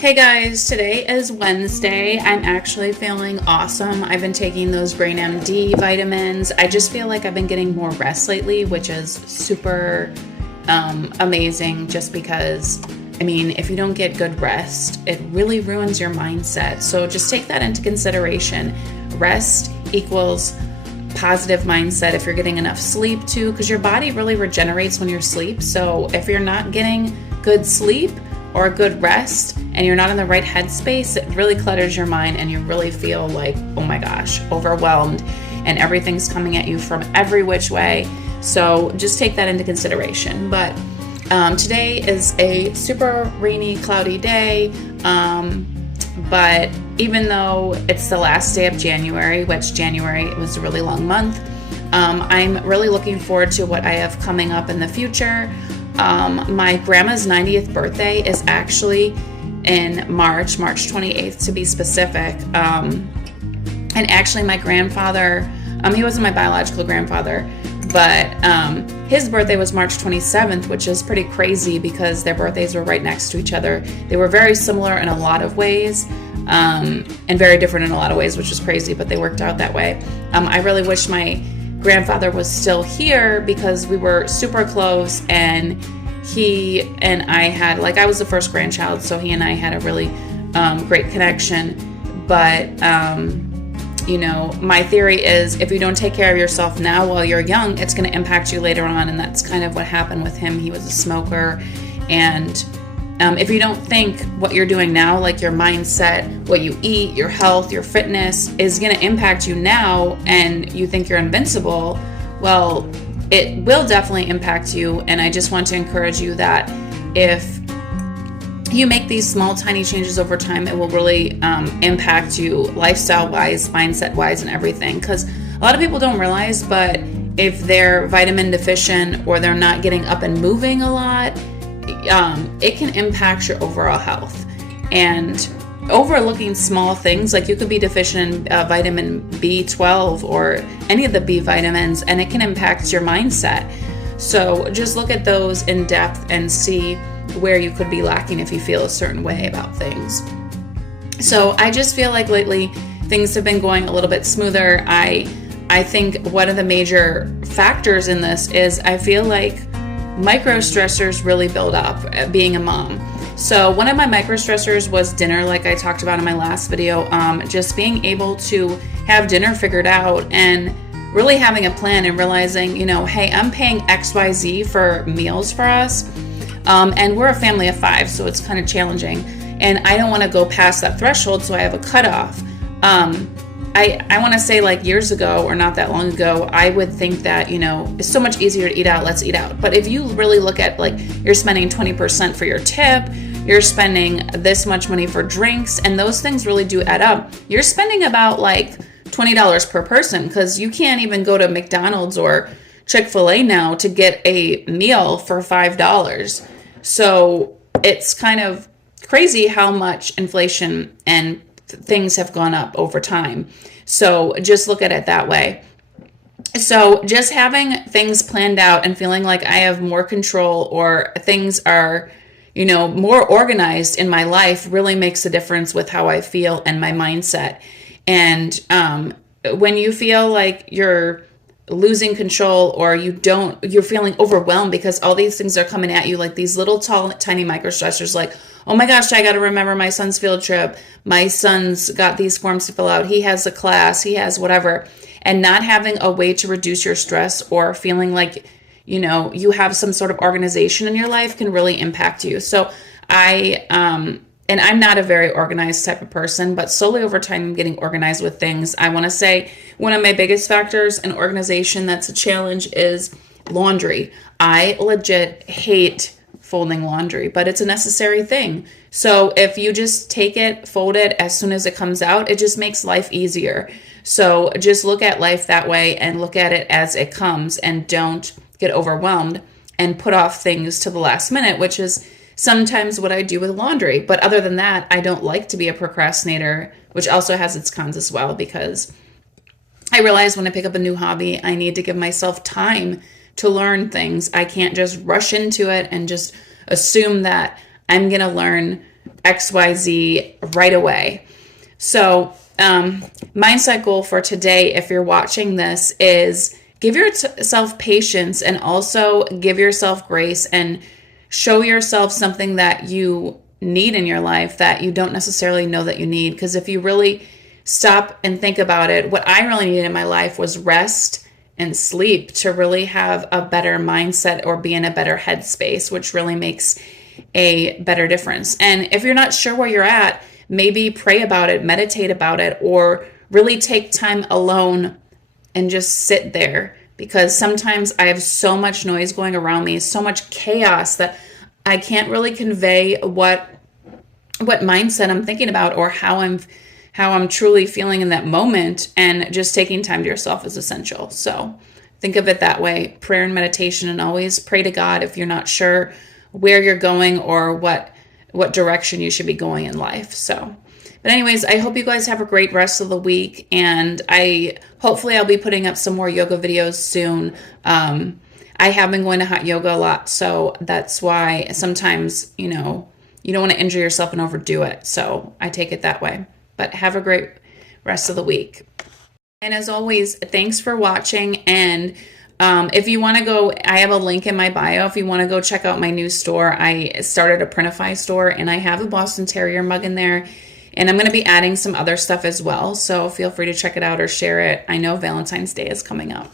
Hey guys, today is Wednesday. I'm actually feeling awesome. I've been taking those Brain MD vitamins. I just feel like I've been getting more rest lately, which is super amazing just because, if you don't get good rest, it really ruins your mindset. So just take that into consideration. Rest equals positive mindset if you're getting enough sleep too, because your body really regenerates when you sleep. So if you're not getting good sleep or a good rest and you're not in the right headspace, it really clutters your mind and you really feel like, oh my gosh, overwhelmed and everything's coming at you from every which way. So just take that into consideration. But today is a super rainy, cloudy day. But even though it's the last day of January, which January was a really long month, I'm really looking forward to what I have coming up in the future. My grandma's 90th birthday is actually in March 28th to be specific. And actually my grandfather, he wasn't my biological grandfather, but his birthday was March 27th, which is pretty crazy because their birthdays were right next to each other. They were very similar in a lot of ways, and very different in a lot of ways, which is crazy, but they worked out that way. I really wish my grandfather was still here because we were super close, and he and I had, I was the first grandchild, so he and I had a really great connection. But my theory is if you don't take care of yourself now while you're young, it's going to impact you later on, and that's kind of what happened with him. He was a smoker, and if you don't think what you're doing now, like your mindset, what you eat, your health, your fitness, is going to impact you now, and you think you're invincible, well, it will definitely impact you. And I just want to encourage you that if you make these small, tiny changes over time, it will really impact you lifestyle-wise, mindset-wise, and everything. Because a lot of people don't realize, but if they're vitamin deficient or they're not getting up and moving a lot, it can impact your overall health. And overlooking small things, like you could be deficient in vitamin B12 or any of the B vitamins, and it can impact your mindset. So just look at those in depth and see where you could be lacking if you feel a certain way about things. So I just feel like lately things have been going a little bit smoother. I think one of the major factors in this is I feel like microstressors really build up being a mom. So one of my microstressors was dinner, like I talked about in my last video. Just being able to have dinner figured out and really having a plan and realizing, hey, I'm paying XYZ for meals for us. And we're a family of 5, so it's kind of challenging. And I don't want to go past that threshold, so I have a cutoff. I want to say years ago or not that long ago, I would think that, it's so much easier to eat out, let's eat out. But if you really look at you're spending 20% for your tip, you're spending this much money for drinks, and those things really do add up. You're spending about $20 per person, because you can't even go to McDonald's or Chick-fil-A now to get a meal for $5. So it's kind of crazy how much inflation and things have gone up over time. So just look at it that way. So just having things planned out and feeling like I have more control or things are, more organized in my life really makes a difference with how I feel and my mindset. And when you feel like you're losing control or you're feeling overwhelmed because all these things are coming at you, like these little tiny microstressors, like, oh my gosh, I got to remember my son's field trip. My son's got these forms to fill out. He has a class, he has whatever. And not having a way to reduce your stress or feeling like, you have some sort of organization in your life can really impact you. So and I'm not a very organized type of person, but slowly over time, I'm getting organized with things. I want to say one of my biggest factors in organization that's a challenge is laundry. I legit hate folding laundry, but it's a necessary thing. So if you just take it, fold it as soon as it comes out, it just makes life easier. So just look at life that way and look at it as it comes, and don't get overwhelmed and put off things to the last minute, which is sometimes what I do with laundry. But other than that, I don't like to be a procrastinator, which also has its cons as well, because I realize when I pick up a new hobby, I need to give myself time to learn things. I can't just rush into it and just assume that I'm going to learn XYZ right away. So, mindset goal for today, if you're watching this, is give yourself patience and also give yourself grace and show yourself something that you need in your life that you don't necessarily know that you need. Because if you really stop and think about it, what I really needed in my life was rest and sleep to really have a better mindset or be in a better headspace, which really makes a better difference. And if you're not sure where you're at, maybe pray about it, meditate about it, or really take time alone and just sit there. Because sometimes I have so much noise going around me, so much chaos that I can't really convey what mindset I'm thinking about or how I'm truly feeling in that moment. And just taking time to yourself is essential. So think of it that way, prayer and meditation, and always pray to God if you're not sure where you're going or what direction you should be going in life. So, but anyways, I hope you guys have a great rest of the week, and hopefully I'll be putting up some more yoga videos soon. I have been going to hot yoga a lot, so that's why sometimes, you don't want to injure yourself and overdo it. So I take it that way. But have a great rest of the week. And as always, thanks for watching. And if you want to go, I have a link in my bio. If you want to go check out my new store, I started a Printify store, and I have a Boston Terrier mug in there. And I'm going to be adding some other stuff as well. So feel free to check it out or share it. I know Valentine's Day is coming up.